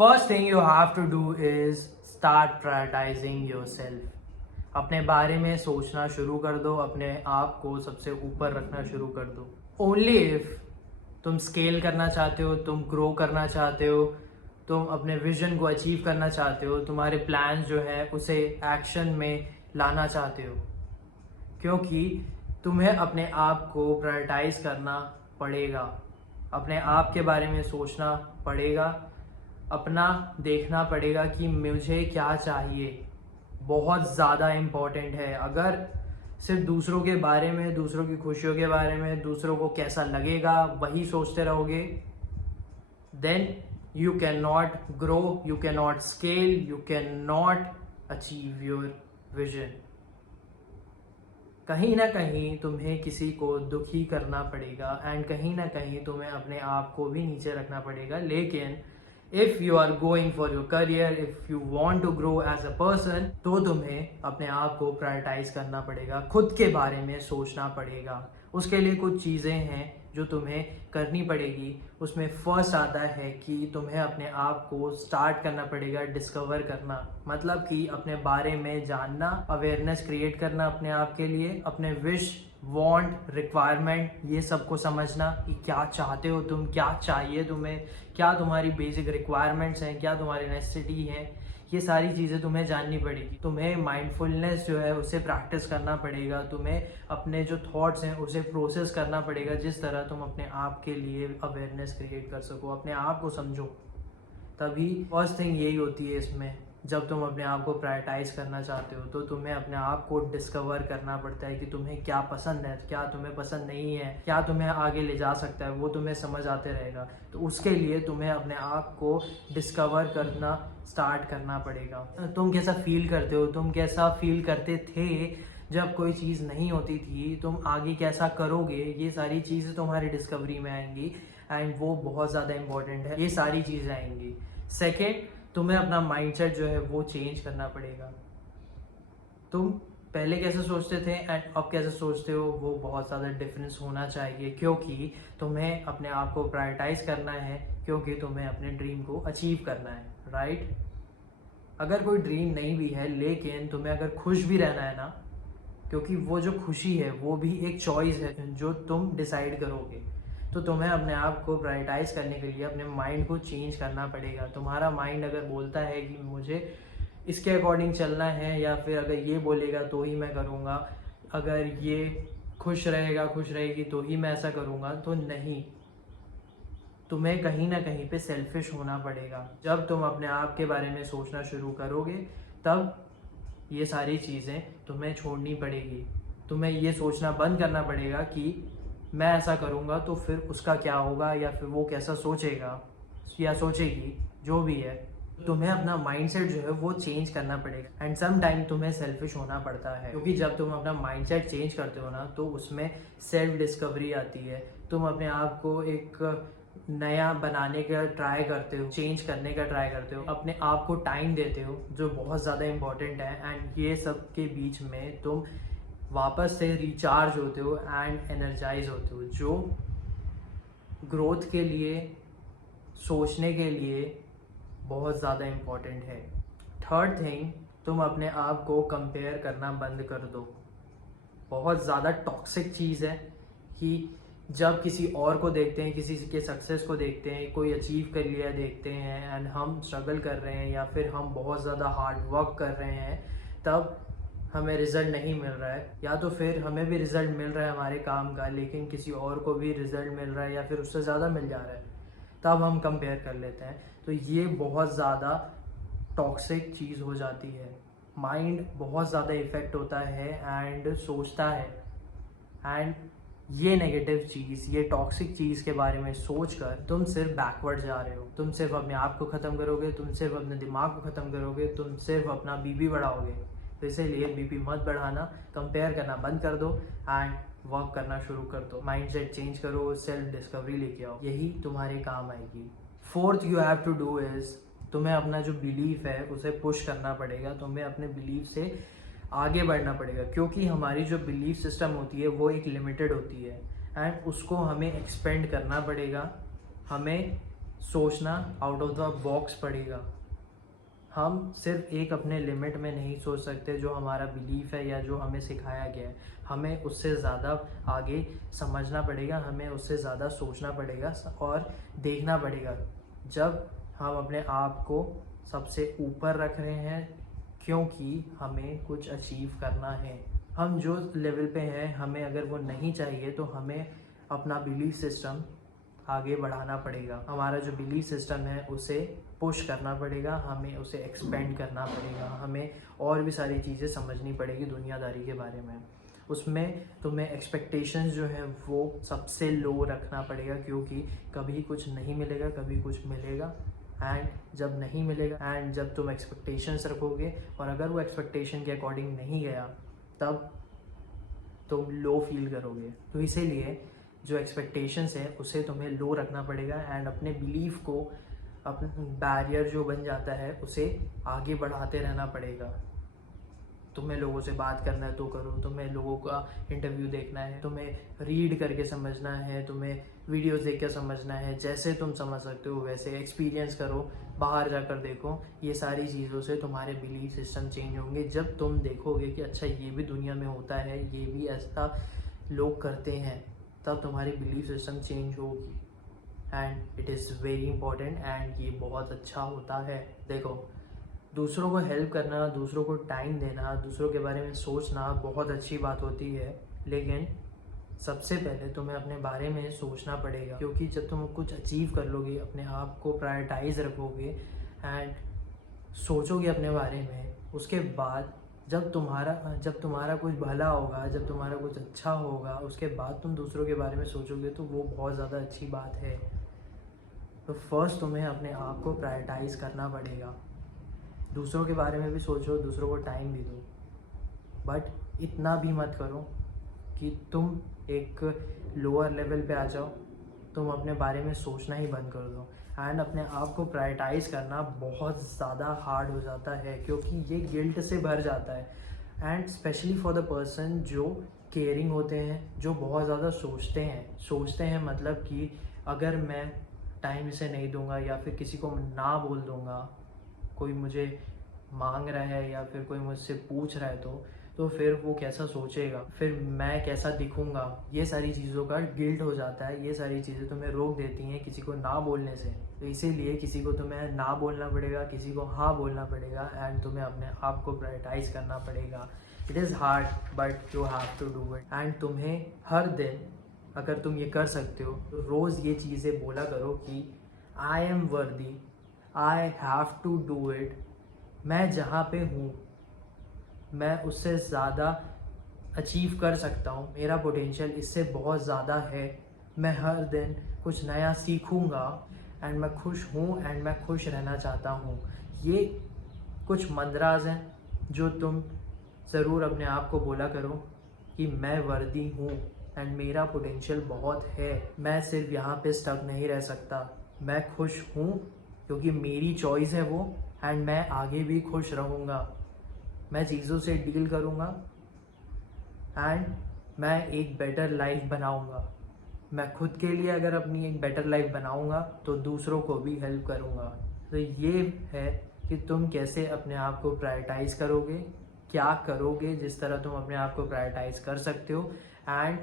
First thing you have to do is start prioritizing yourself. अपने बारे में सोचना शुरू कर दो, अपने आप को सबसे ऊपर रखना शुरू कर दो. ओनली इफ तुम स्केल करना चाहते हो, तुम ग्रो करना चाहते हो, तुम अपने विजन को अचीव करना चाहते हो, तुम्हारे प्लान जो है उसे एक्शन में लाना चाहते हो, क्योंकि तुम्हें अपने आप को प्रायोरिटाइज करना पड़ेगा, अपने आप के बारे में सोचना पड़ेगा, अपना देखना पड़ेगा कि मुझे क्या चाहिए. बहुत ज़्यादा इम्पॉर्टेंट है. अगर सिर्फ दूसरों के बारे में, दूसरों की खुशियों के बारे में, दूसरों को कैसा लगेगा वही सोचते रहोगे, then you can not grow, you can not scale, you can not achieve your vision. कहीं ना कहीं तुम्हें किसी को दुखी करना पड़ेगा एंड कहीं ना कहीं तुम्हें अपने आप को भी नीचे रखना पड़ेगा. लेकिन if you are going for your career, if you want to grow as a person, तो तुम्हें अपने आप को प्रायोरिटाइज करना पड़ेगा, खुद के बारे में सोचना पड़ेगा. उसके लिए कुछ चीज़ें हैं जो तुम्हें करनी पड़ेगी. उसमें फर्स्ट आता है कि तुम्हें अपने आप को स्टार्ट करना पड़ेगा डिस्कवर करना, मतलब कि अपने बारे में जानना, अवेयरनेस क्रिएट करना अपने आप के लिए, अपने विश, वांट, रिक्वायरमेंट, ये सबको समझना कि क्या चाहते हो तुम, क्या चाहिए तुम्हें, क्या तुम्हारी बेसिक रिक्वायरमेंट्स हैं, क्या तुम्हारी नेसेसिटी हैं. ये सारी चीज़ें तुम्हें जाननी पड़ेगी. तुम्हें माइंडफुलनेस जो है उसे प्रैक्टिस करना पड़ेगा. तुम्हें अपने जो थॉट्स हैं उसे प्रोसेस करना पड़ेगा, जिस तरह तुम अपने आप के लिए अवेयरनेस क्रिएट कर सको, अपने आप को समझो. तभी फर्स्ट थिंग यही होती है इसमें, जब तुम अपने आप को प्रायोरिटाइज करना चाहते हो तो तुम्हें अपने आप को डिस्कवर करना पड़ता है कि तुम्हें क्या पसंद है, क्या तुम्हें पसंद नहीं है, क्या तुम्हें आगे ले जा सकता है, वो तुम्हें समझ आते रहेगा. तो उसके लिए तुम्हें अपने आप को डिस्कवर करना स्टार्ट करना पड़ेगा. तुम कैसा फील करते हो, तुम कैसा फील करते थे जब कोई चीज़ नहीं होती थी, तुम आगे कैसा करोगे, ये सारी चीज़ें तुम्हारी डिस्कवरी में आएंगी एंड वो बहुत ज़्यादा इम्पोर्टेंट है. ये सारी चीज़ें आएंगी. सेकेंड, तुम्हें अपना माइंडसेट जो है वो चेंज करना पड़ेगा. तुम पहले कैसे सोचते थे एंड अब कैसे सोचते हो, वो बहुत ज़्यादा डिफरेंस होना चाहिए, क्योंकि तुम्हें अपने आप को प्रायोरिटाइज करना है, क्योंकि तुम्हें अपने ड्रीम को अचीव करना है, राइट. अगर कोई ड्रीम नहीं भी है, लेकिन तुम्हें अगर खुश भी रहना है ना, क्योंकि वो जो खुशी है वो भी एक चॉइस है जो तुम डिसाइड करोगे, तो तुम्हें अपने आप को प्रायोरिटाइज करने के लिए अपने माइंड को चेंज करना पड़ेगा. तुम्हारा माइंड अगर बोलता है कि मुझे इसके अकॉर्डिंग चलना है, या फिर अगर ये बोलेगा तो ही मैं करूँगा, अगर ये खुश रहेगा, खुश रहेगी तो ही मैं ऐसा करूँगा, तो नहीं. तुम्हें कहीं ना कहीं पे सेल्फिश होना पड़ेगा. जब तुम अपने आप के बारे में सोचना शुरू करोगे तब ये सारी चीज़ें तुम्हें छोड़नी पड़ेगी. तुम्हें ये सोचना बंद करना पड़ेगा कि मैं ऐसा करूँगा तो फिर उसका क्या होगा, या फिर वो कैसा सोचेगा या सोचेगी, जो भी है. तुम्हें अपना माइंडसेट जो है वो चेंज करना पड़ेगा. एंड सम टाइम तुम्हें सेल्फिश होना पड़ता है, क्योंकि जब तुम अपना माइंडसेट चेंज करते हो ना, तो उसमें सेल्फ डिस्कवरी आती है. तुम अपने आप को एक नया बनाने का ट्राई करते हो, चेंज करने का ट्राई करते हो, अपने आप को टाइम देते हो, जो बहुत ज़्यादा इम्पोर्टेंट है. एंड ये सब के बीच में तुम वापस से रिचार्ज होते हो एंड एनर्जाइज होते हो, जो ग्रोथ के लिए, सोचने के लिए बहुत ज़्यादा इम्पोर्टेंट है. थर्ड थिंग, तुम अपने आप को कंपेयर करना बंद कर दो. बहुत ज़्यादा टॉक्सिक चीज़ है कि जब किसी और को देखते हैं, किसी के सक्सेस को देखते हैं, कोई अचीव कर लिया देखते हैं एंड हम स्ट्रगल कर रहे हैं, या फिर हम बहुत ज़्यादा हार्ड वर्क कर रहे हैं, तब हमें रिज़ल्ट नहीं मिल रहा है, या तो फिर हमें भी रिज़ल्ट मिल रहा है हमारे काम का, लेकिन किसी और को भी रिज़ल्ट मिल रहा है या फिर उससे ज़्यादा मिल जा रहा है, तब हम कंपेयर कर लेते हैं. तो ये बहुत ज़्यादा टॉक्सिक चीज़ हो जाती है. माइंड बहुत ज़्यादा इफ़ेक्ट होता है एंड सोचता है, एंड ये नेगेटिव चीज़, ये टॉक्सिक चीज़ के बारे में सोचकर तुम सिर्फ बैकवर्ड जा रहे हो. तुम सिर्फ अपने आप को ख़त्म करोगे, तुम सिर्फ अपने दिमाग को ख़त्म करोगे, तुम सिर्फ अपना बीपी बढ़ाओगे. तो इसीलिए बीपी मत बढ़ाना, कंपेयर करना बंद कर दो एंड वर्क करना शुरू कर दो. माइंडसेट चेंज करो, सेल्फ डिस्कवरी लेके आओ, यही तुम्हारे काम आएगी. Fourth you have to do is, तुम्हें अपना जो बिलीफ है उसे पुश करना पड़ेगा. तुम्हें अपने बिलीफ से आगे बढ़ना पड़ेगा, क्योंकि हमारी जो बिलीफ सिस्टम होती है वो एक लिमिटेड होती है एंड उसको हमें एक्सपेंड करना पड़ेगा. हमें सोचना आउट ऑफ द बॉक्स पड़ेगा। हम सिर्फ एक अपने लिमिट में नहीं सोच सकते, जो हमारा बिलीफ है या जो हमें सिखाया गया है, हमें उससे ज़्यादा आगे समझना पड़ेगा, हमें उससे ज़्यादा सोचना पड़ेगा और देखना पड़ेगा। जब हम अपने आप को सबसे ऊपर रख रहे हैं क्योंकि हमें कुछ अचीव करना है, हम जो लेवल पे हैं हमें अगर वो नहीं चाहिए तो हमें अपना बिलीफ सिस्टम आगे बढ़ाना पड़ेगा। हमारा जो बिलीफ सिस्टम है उसे पुश करना पड़ेगा, हमें उसे एक्सपेंड करना पड़ेगा, हमें और भी सारी चीज़ें समझनी पड़ेगी दुनियादारी के बारे में। उसमें तुम्हें एक्सपेक्टेशंस जो हैं वो सबसे लो रखना पड़ेगा, क्योंकि कभी कुछ नहीं मिलेगा, कभी कुछ मिलेगा। एंड जब नहीं मिलेगा एंड जब तुम एक्सपेक्टेशंस रखोगे और अगर वो एक्सपेक्टेशन के अकॉर्डिंग नहीं गया, तब तुम लो फील करोगे। तो इसीलिए जो एक्सपेक्टेशंस है उसे तुम्हें लो रखना पड़ेगा एंड अपने बिलीफ को, अपने बैरियर जो बन जाता है उसे आगे बढ़ाते रहना पड़ेगा। तुम्हें लोगों से बात करना है तो करो, तुम्हें लोगों का इंटरव्यू देखना है, तुम्हें रीड करके समझना है, तुम्हें वीडियोस देख कर समझना है, जैसे तुम समझ सकते हो वैसे एक्सपीरियंस करो, बाहर जाकर देखो। ये सारी चीज़ों से तुम्हारे बिलीफ सिस्टम चेंज होंगे। जब तुम देखोगे कि अच्छा ये भी दुनिया में होता है, ये भी ऐसा लोग करते हैं, तब तुम्हारी बिलीफ सिस्टम चेंज होगी। And it is very important and ये बहुत अच्छा होता है। देखो, दूसरों को हेल्प करना, दूसरों को टाइम देना, दूसरों के बारे में सोचना बहुत अच्छी बात होती है, लेकिन सबसे पहले तुम्हें अपने बारे में सोचना पड़ेगा। क्योंकि जब तुम कुछ अचीव कर लोगे, अपने आप को प्रायोरिटाइज रखोगे एंड सोचोगे अपने बारे में, उसके बाद जब तुम्हारा कुछ भला होगा, जब तुम्हारा कुछ अच्छा होगा, उसके बाद तुम दूसरों के बारे में सोचोगे, तो वो बहुत ज़्यादा अच्छी बात है। तो फर्स्ट तुम्हें अपने आप को प्रायोरिटाइज करना पड़ेगा। दूसरों के बारे में भी सोचो, दूसरों को टाइम भी दो, बट इतना भी मत करो कि तुम एक लोअर लेवल पे आ जाओ, तुम अपने बारे में सोचना ही बंद कर दो। एंड अपने आप को प्रायोरिटाइज करना बहुत ज़्यादा हार्ड हो जाता है, क्योंकि ये गिल्ट से भर जाता है। And specially for the person जो केयरिंग होते हैं, जो बहुत ज़्यादा सोचते हैं मतलब कि अगर मैं टाइम इसे नहीं दूंगा या फिर किसी को ना बोल दूंगा, कोई मुझे मांग रहा है या फिर कोई मुझसे पूछ रहा है तो फिर वो कैसा सोचेगा, फिर मैं कैसा दिखूंगा, ये सारी चीज़ों का गिल्ट हो जाता है। ये सारी चीज़ें तुम्हें रोक देती हैं किसी को ना बोलने से। तो इसीलिए किसी को तुम्हें ना बोलना पड़ेगा, किसी को हाँ बोलना पड़ेगा एंड तुम्हें अपने आप को प्रायोरिटाइज करना पड़ेगा। It is hard but you have to do it. And तुम्हें हर दिन अगर तुम ये कर सकते हो तो रोज़ ये चीज़ें बोला करो कि I am worthy, I have to do it. मैं जहाँ पे हूँ मैं उससे ज़्यादा अचीव कर सकता हूँ, मेरा पोटेंशियल इससे बहुत ज़्यादा है। मैं हर दिन कुछ नया सीखूँगा एंड मैं खुश हूँ एंड मैं खुश रहना चाहता हूँ। ये कुछ मंत्राज हैं जो तुम ज़रूर अपने आप को बोला करो कि मैं वर्दी हूँ एंड मेरा पोटेंशियल बहुत है। मैं सिर्फ यहाँ पे स्टक नहीं रह सकता, मैं खुश हूँ क्योंकि मेरी चॉइस है वो एंड मैं आगे भी खुश रहूँगा। मैं चीज़ों से डील करूँगा एंड मैं एक बेटर लाइफ बनाऊँगा। मैं खुद के लिए अगर अपनी एक बेटर लाइफ बनाऊँगा तो दूसरों को भी हेल्प करूँगा। तो ये है कि तुम कैसे अपने आप को प्रायोरिटाइज़ करोगे, क्या करोगे जिस तरह तुम अपने आप को प्रायोरिटाइज़ कर सकते हो, एंड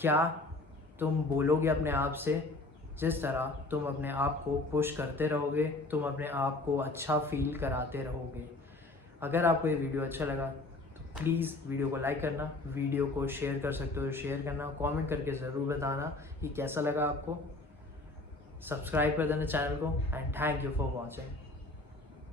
क्या तुम बोलोगे अपने आप से जिस तरह तुम अपने आप को पुश करते रहोगे, तुम अपने आप को अच्छा फील कराते रहोगे। अगर आपको ये वीडियो अच्छा लगा तो प्लीज़ वीडियो को लाइक करना, वीडियो को शेयर कर सकते हो तो शेयर करना, कमेंट करके ज़रूर बताना कि कैसा लगा आपको। सब्सक्राइब कर देना चैनल को and thank you for watching.